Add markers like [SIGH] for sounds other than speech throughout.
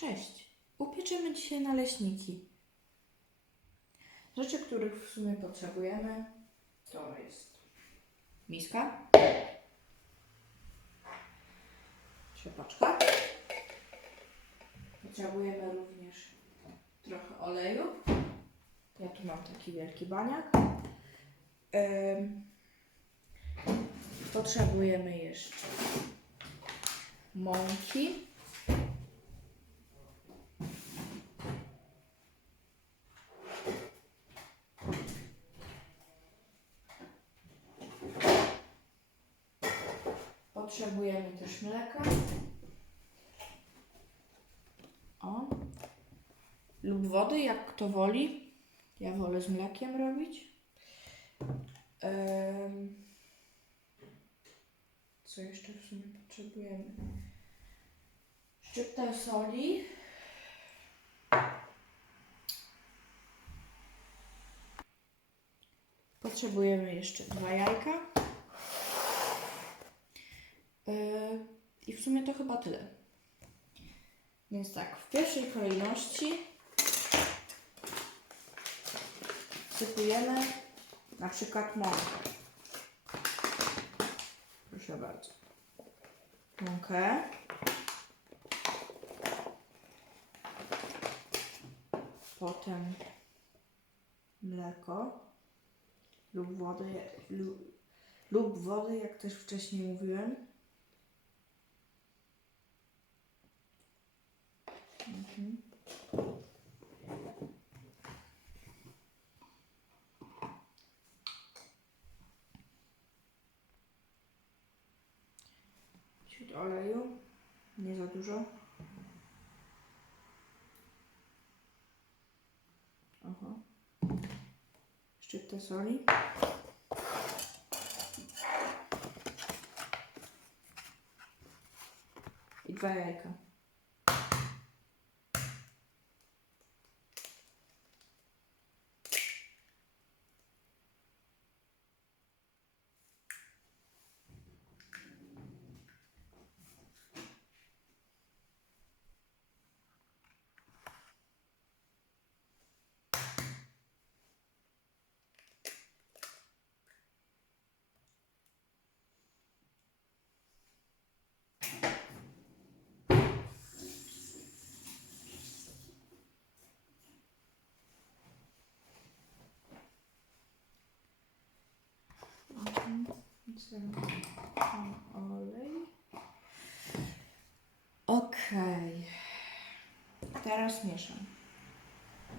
Cześć! Upieczymy dzisiaj naleśniki. Rzeczy, których w sumie potrzebujemy, to jest miska, trzepaczka. Potrzebujemy również trochę oleju. Ja tu mam taki wielki baniak. Em, potrzebujemy jeszcze mąki. Potrzebujemy też mleka. O. Lub wody, jak kto woli. Ja wolę z mlekiem robić. Co jeszcze w sumie potrzebujemy? Szczyptę soli. Potrzebujemy jeszcze dwa jajka. I w sumie to chyba tyle. Więc tak, w pierwszej kolejności sypujemy na przykład mąkę. Proszę bardzo. Mąkę. Potem mleko lub wodę, lub, lub wodę, jak też wcześniej mówiłem. Mhm. Ciut oleju, nie za dużo. Aha. Szczyptę soli. I dwa jajka. Mhm. Zaraz olej. Okej. Teraz mieszam.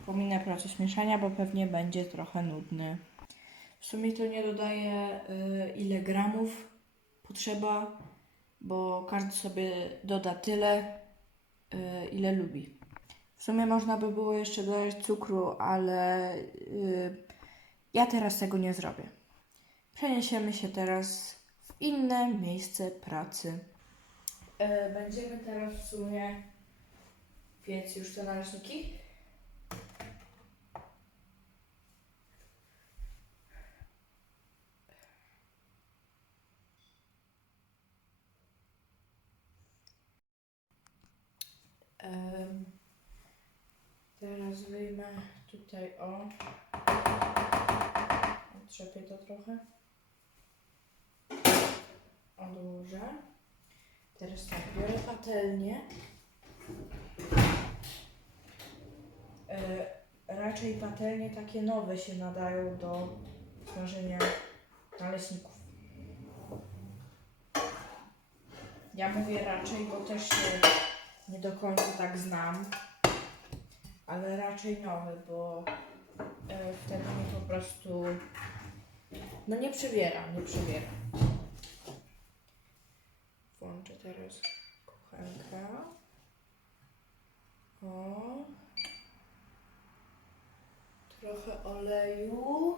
Pominę proces mieszania, bo pewnie będzie trochę nudny. W sumie to nie dodaję y, ile gramów potrzeba, bo każdy sobie doda tyle, y, ile lubi. W sumie można by było jeszcze dodać cukru, ale y, ja teraz tego nie zrobię. Przeniesiemy się teraz w inne miejsce pracy. E, będziemy teraz w sumie piec już te naleśniki. Teraz wyjmę tutaj o. Otrzepię to trochę. Teraz tak, biorę patelnię. E, raczej patelnie takie nowe się nadają do smażenia naleśników. Ja mówię raczej, bo też się nie do końca tak znam, ale raczej nowy, bo e, wtedy mi po prostu no nie przybiera, nie przybiera. Włączę teraz kuchenkę. O. Trochę oleju.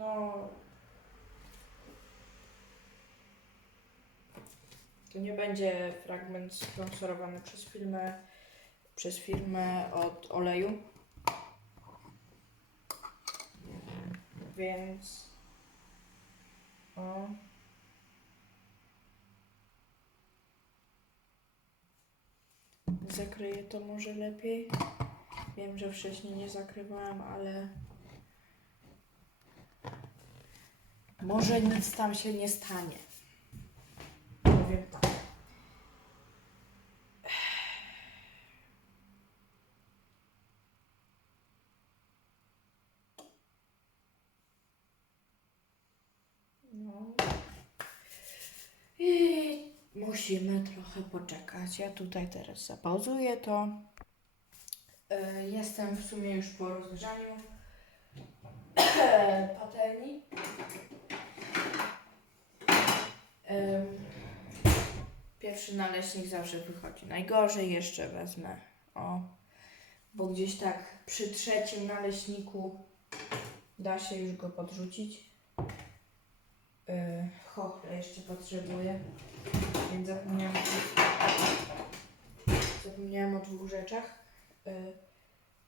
No. To nie będzie fragment sponsorowany przez firmę, przez firmę od oleju. więc... O. Zakryję to może lepiej. Wiem, że wcześniej nie zakrywałam, ale może nic tam się nie stanie. Powiem tak. No. I musimy trochę poczekać. Ja tutaj teraz zapauzuję to. E, Jestem w sumie już po rozgrzaniu [COUGHS] patelni. Pierwszy naleśnik zawsze wychodzi najgorzej. Jeszcze wezmę. O, bo gdzieś tak przy trzecim naleśniku da się już go podrzucić. Yy, chochle jeszcze potrzebuję, więc zapomniałam, zapomniałam o dwóch rzeczach. Yy,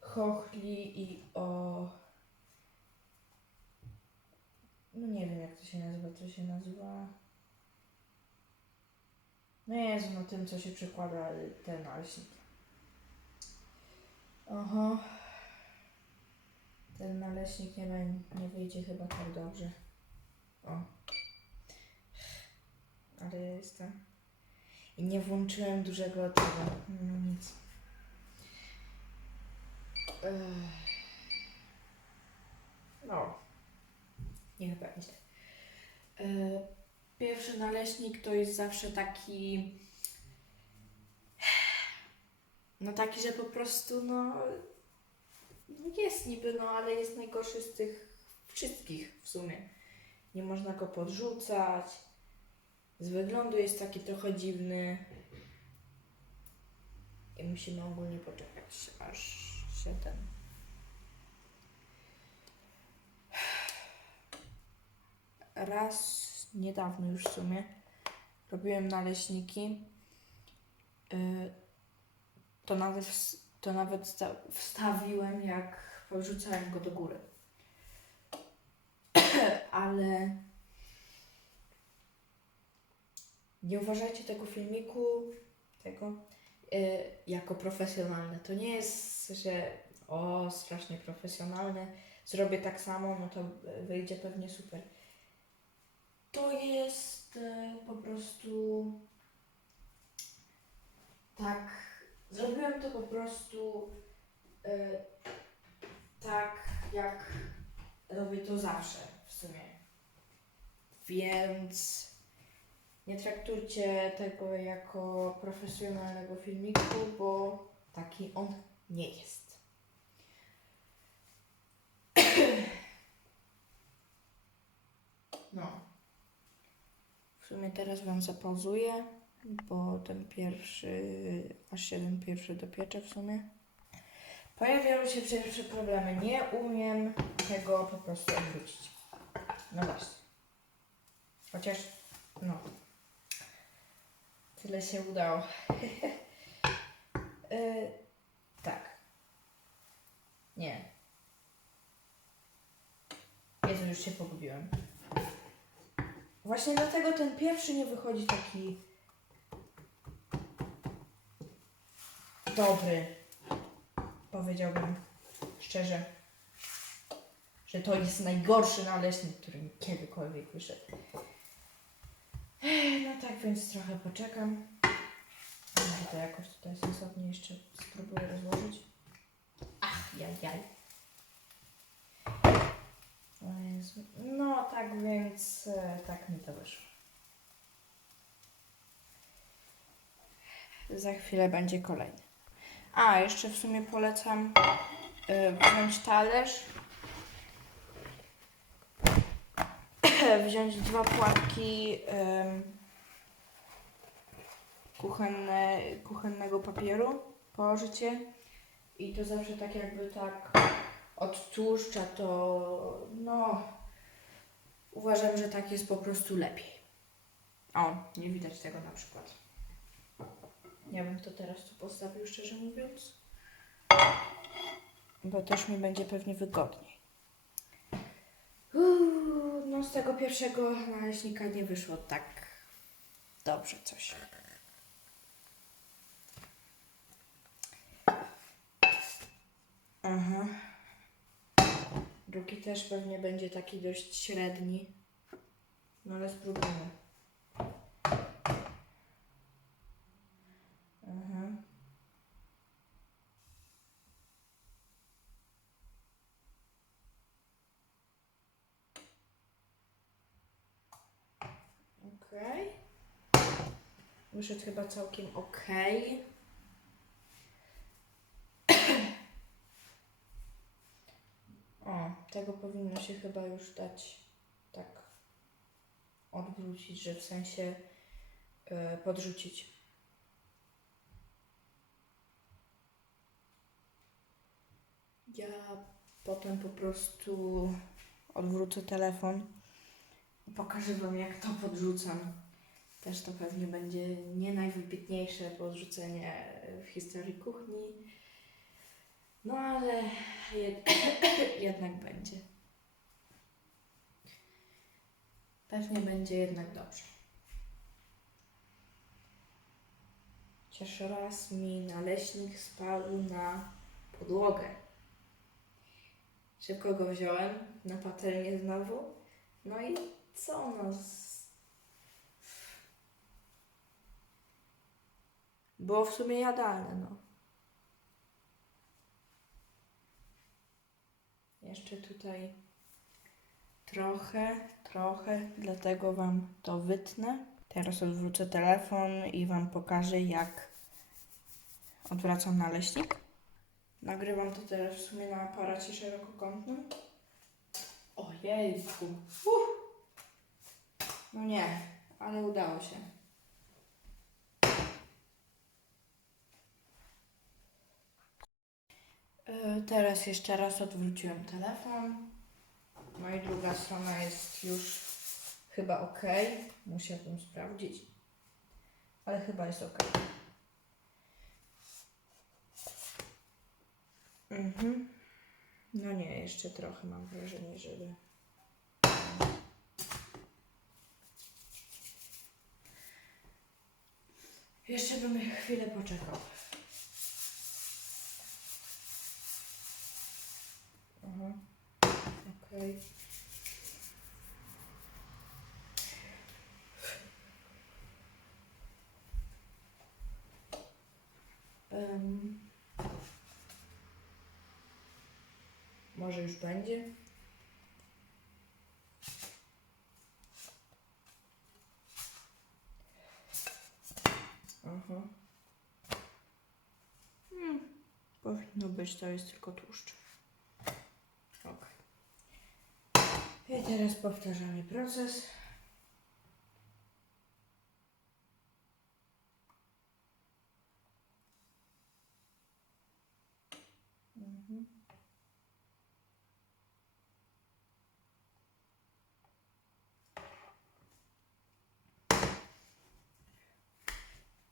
chochli i o... No nie wiem jak to się nazywa, to się nazywa... No Jezu, no tym co się przekłada ten naleśnik. Oho. Ten naleśnik nie, nie wyjdzie chyba tak dobrze. O. Ale jestem. I nie włączyłem dużego tego. No nic. Ech. No. Niech będzie. E, Pierwszy naleśnik to jest zawsze taki. No taki, że po prostu no. Jest niby, no ale jest najgorszy z tych wszystkich w sumie. Nie można go podrzucać. Z wyglądu jest taki trochę dziwny. I musimy ogólnie poczekać, aż się ten. Raz niedawno już w sumie robiłem naleśniki. Yy, to nawet, to nawet sta- wstawiłem, jak podrzucałem go do góry. [CLEARS THROAT] Ale nie uważajcie tego filmiku, tego, yy, jako profesjonalne. To nie jest, że o, strasznie profesjonalne, zrobię tak samo, no to wyjdzie pewnie super. To jest e, po prostu tak. Zrobiłem to po prostu e, tak, jak robię to zawsze w sumie. Więc nie traktujcie tego jako profesjonalnego filmiku, bo taki on nie jest. No. W sumie teraz Wam zapauzuję, bo ten pierwszy, aż się ten pierwszy dopiecze w sumie. Pojawiały się pierwsze problemy. Nie umiem tego po prostu odwrócić. No właśnie. Chociaż, no. Tyle się udało. yy, [LAUGHS] tak. Nie. Jezu, już się pogubiłem. Właśnie dlatego ten pierwszy nie wychodzi taki dobry. Powiedziałbym szczerze, że to jest najgorszy naleśnik, który mi kiedykolwiek wyszedł. No tak, więc trochę poczekam. Może to jakoś tutaj sensownie jeszcze spróbuję rozłożyć. Ach, jaj, jaj. No tak więc e, tak mi to wyszło. Za chwilę będzie kolejny. A, jeszcze w sumie polecam e, wziąć talerz. [CLEARS THROAT] wziąć dwa płatki kuchenne, kuchennego papieru, położycie i to zawsze tak jakby tak odtłuszcza to, no, uważam, że tak jest po prostu lepiej. O, nie widać tego na przykład. Ja bym to teraz tu postawił, szczerze mówiąc. Bo też mi będzie pewnie wygodniej. Uff. No z tego pierwszego naleśnika nie wyszło tak dobrze coś. Aha. Drugi też pewnie będzie taki dość średni. No ale spróbujmy. Aha. Okej. Wyszedł chyba całkiem okej. O, tego powinno się chyba już dać tak odwrócić, że w sensie e, podrzucić. Ja potem po prostu odwrócę telefon i pokażę Wam, jak to podrzucam. Też to pewnie będzie nie najwybitniejsze podrzucenie w historii kuchni. No ale jed [COUGHS] jednak będzie. Pewnie będzie jednak dobrze. Chociaż raz mi naleśnik spadł na podłogę. Szybko go wziąłem na patelnię znowu. No i co z- Było w sumie jadalne, no. Jeszcze tutaj trochę, trochę, dlatego Wam to wytnę. Teraz odwrócę telefon i Wam pokażę, jak odwracam naleśnik. Nagrywam to teraz w sumie na aparacie szerokokątnym. Ojejku. Uff. No nie, ale udało się. Teraz jeszcze raz odwróciłem telefon. No i druga strona jest już chyba ok. Musiałbym sprawdzić. Ale chyba jest ok. Mhm. No nie, jeszcze trochę mam wrażenie, żeby. Jeszcze bym chwilę poczekał. Aha. Okej. Em, może już będzie? Aha. Hmm. Powinno być, to jest tylko tłuszcz. Ok. I teraz powtarzamy proces.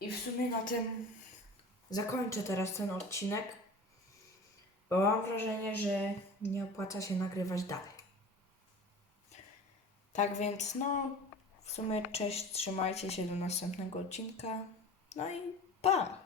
I w sumie na tym zakończę teraz ten odcinek, bo mam wrażenie, że nie opłaca się nagrywać dalej. Tak więc, no, w sumie cześć, trzymajcie się do następnego odcinka. No i pa!